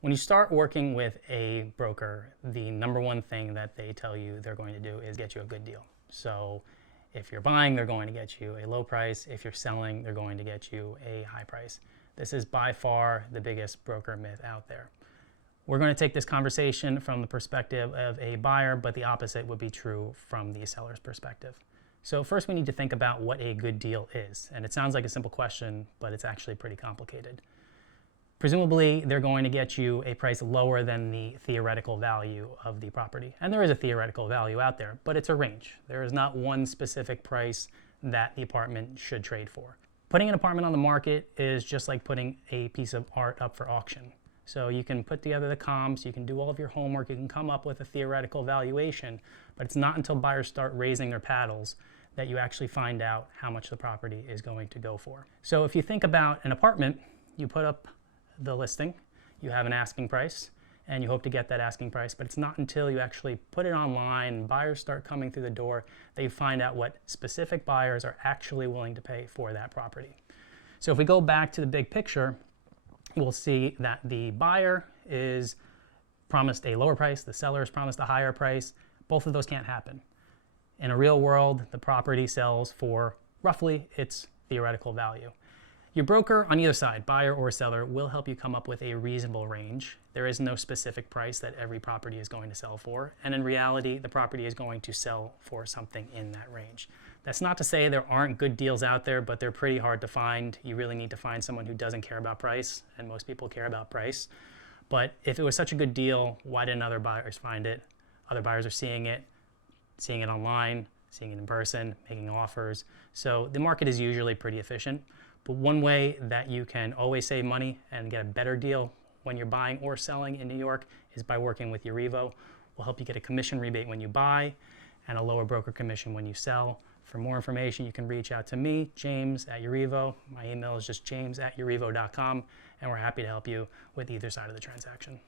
When you start working with a broker, the number one thing that they tell you they're going to do is get you a good deal. So if you're buying, they're going to get you a low price. If you're selling, they're going to get you a high price. This is by far the biggest broker myth out there. We're going to take this conversation from the perspective of a buyer, but the opposite would be true from the seller's perspective. So first we need to think about what a good deal is. And it sounds like a simple question, but it's actually pretty complicated. Presumably, they're going to get you a price lower than the theoretical value of the property. And there is a theoretical value out there, but it's a range. There is not one specific price that the apartment should trade for. Putting an apartment on the market is just like putting a piece of art up for auction. So you can put together the comps, you can do all of your homework, you can come up with a theoretical valuation, but it's not until buyers start raising their paddles that you actually find out how much the property is going to go for. So if you think about an apartment, you put up the listing, you have an asking price, and you hope to get that asking price, but it's not until you actually put it online and buyers start coming through the door that you find out what specific buyers are actually willing to pay for that property. So if we go back to the big picture, we'll see that the buyer is promised a lower price, the seller is promised a higher price. Both of those can't happen. In a real world, the property sells for roughly its theoretical value. Your broker on either side, buyer or seller, will help you come up with a reasonable range. There is no specific price that every property is going to sell for, and in reality, the property is going to sell for something in that range. That's not to say there aren't good deals out there, but they're pretty hard to find. You really need to find someone who doesn't care about price, and most people care about price. But if it was such a good deal, why didn't other buyers find it? Other buyers are seeing it online, seeing it in person, making offers. So the market is usually pretty efficient. But one way that you can always save money and get a better deal when you're buying or selling in New York is by working with Urivo. We'll help you get a commission rebate when you buy and a lower broker commission when you sell. For more information, you can reach out to me, James at Urivo. My email is just james@urivo.com, and we're happy to help you with either side of the transaction.